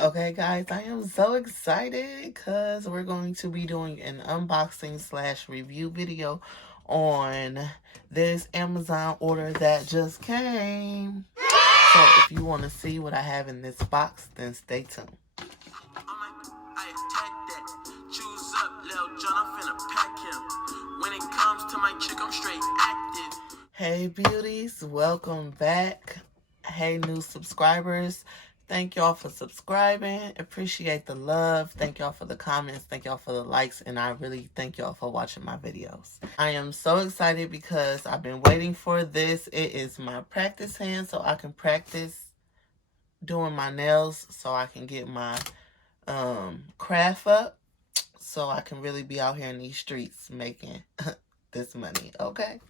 Okay guys, I am so excited because we're going to be doing an unboxing / review video on this Amazon order that just came. So if you want to see what I have in this box, then stay tuned. Hey beauties, welcome back. Hey new subscribers, thank y'all for subscribing. Appreciate the love. Thank y'all for the comments. Thank y'all for the likes. And I really thank y'all for watching my videos. I am so excited because I've been waiting for this. It is my practice hand so I can practice doing my nails, so I can get my craft up, so I can really be out here in these streets making this money. Okay,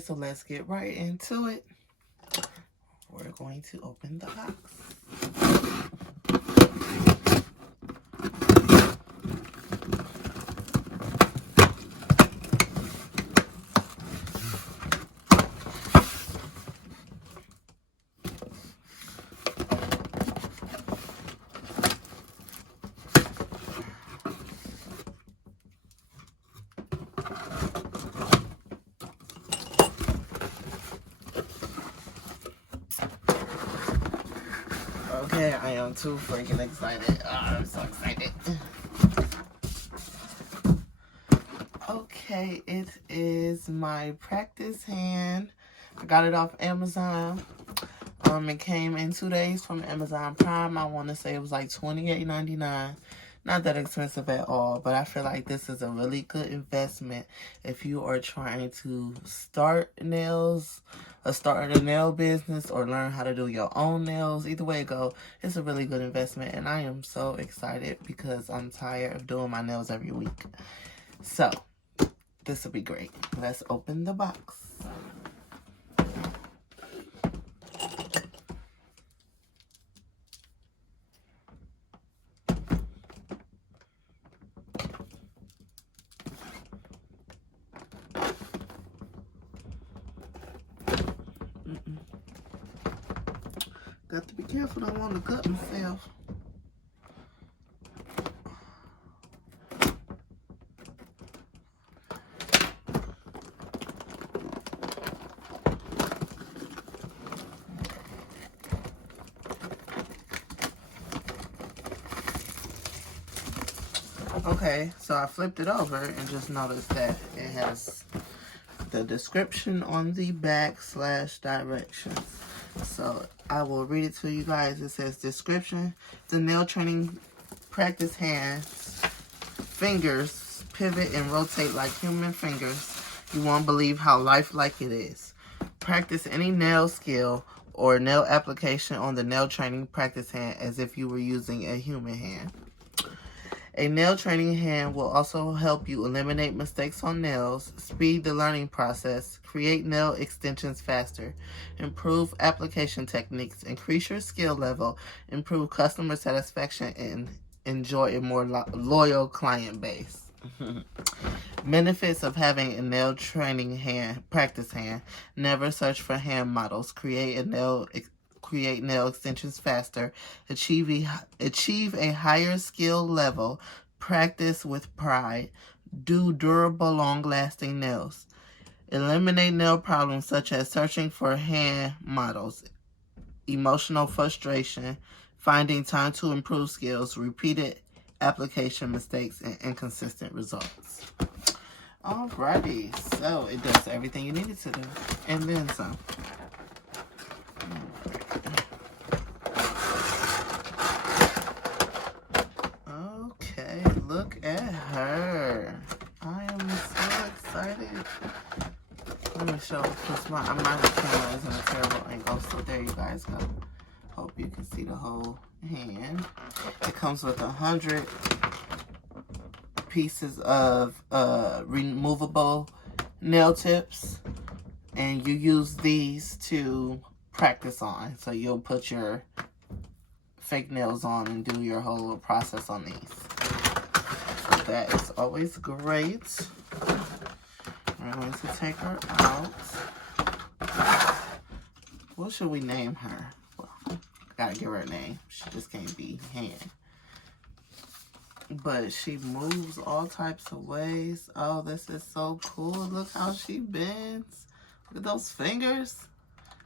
so let's get right into it. We're going to open the box. Okay, I am too freaking excited. Oh, I'm so excited. Okay, it is my practice hand. I got it off Amazon. It came in 2 days from Amazon Prime. I want to say it was like $28.99. Not that expensive at all, but I feel like this is a really good investment if you are trying to start nails, or start a nail business, or learn how to do your own nails. Either way it go, it's a really good investment, and I am so excited because I'm tired of doing my nails every week. So, this will be great. Let's open the box. Got to be careful, don't want to cut myself. Okay, so I flipped it over and just noticed that it has the description on the back / directions. So I will read it to you guys. It says, description: the nail training practice hands, fingers pivot and rotate like human fingers. You won't believe how lifelike it is. Practice any nail skill or nail application on the nail training practice hand as if you were using a human hand. A nail training hand will also help you eliminate mistakes on nails, speed the learning process, create nail extensions faster, improve application techniques, increase your skill level, improve customer satisfaction, and enjoy a more loyal client base. Benefits of having a nail training hand, practice hand: never search for hand models, create nail extensions faster, achieve a higher skill level, practice with pride, do durable, long-lasting nails, eliminate nail problems such as searching for hand models, emotional frustration, finding time to improve skills, repeated application mistakes, and inconsistent results. Alrighty, so it does everything you need it to do, and then some. Okay, look at her. I am so excited. Let me show, because my camera is in a terrible angle, so there you guys go. Hope you can see the whole hand. It comes with 100 pieces of removable nail tips, and you use these to practice on. So you'll put your fake nails on and do your whole little process on these. So that is always great. We're going to take her out. What should we name her? Well, Gotta give her a name. She just can't be hand. But she moves all types of ways. Oh, this is so cool. Look how she bends. Look at those fingers.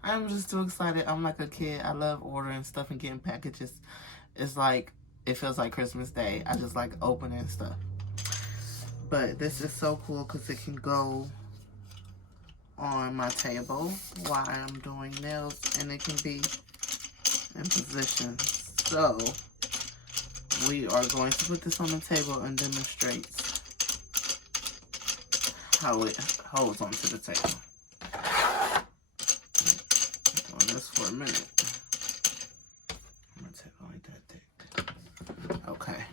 I'm just too excited. I'm like a kid. I love ordering stuff and getting packages. It's like, it feels like Christmas Day. I just like opening stuff. But this is so cool because it can go on my table while I'm doing nails, and it can be in position. So we are going to put this on the table and demonstrate how it holds onto the table. On this for a minute. I'm gonna take only that thick. Okay.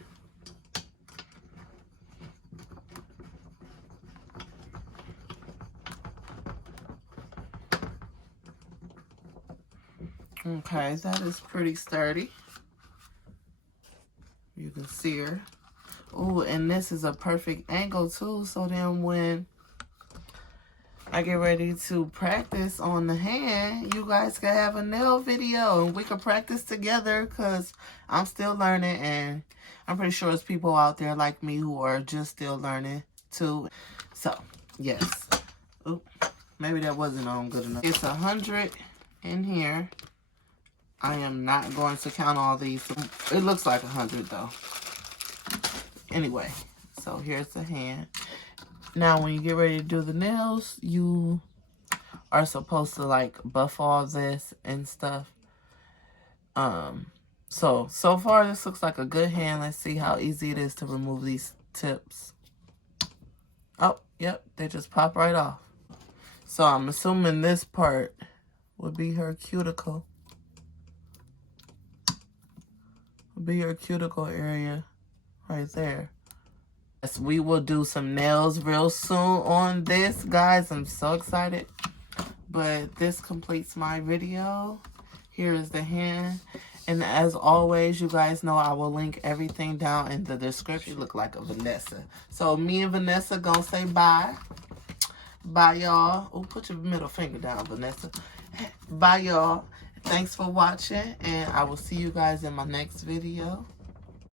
Okay, that is pretty sturdy. You can see her. Oh, and this is a perfect angle too, so then when I get ready to practice on the hand, you guys can have a nail video and we can practice together, because I'm still learning, and I'm pretty sure there's people out there like me who are just still learning too. So, yes. Oop, maybe that wasn't on good enough. It's 100 in here. I am not going to count all these. It looks like 100 though. Anyway, so here's the hand. Now, when you get ready to do the nails, you are supposed to like buff all this and stuff. So far this looks like a good hand. Let's see how easy it is to remove these tips. Oh, yep, they just pop right off. So I'm assuming this part would be her cuticle. Would be her cuticle area right there. Yes, we will do some nails real soon on this, guys. I'm so excited. But this completes my video. Here is the hand. And as always, you guys know I will link everything down in the description. You look like a Vanessa. So me and Vanessa gonna say bye. Bye, y'all. Oh, put your middle finger down, Vanessa. Bye, y'all. Thanks for watching, and I will see you guys in my next video.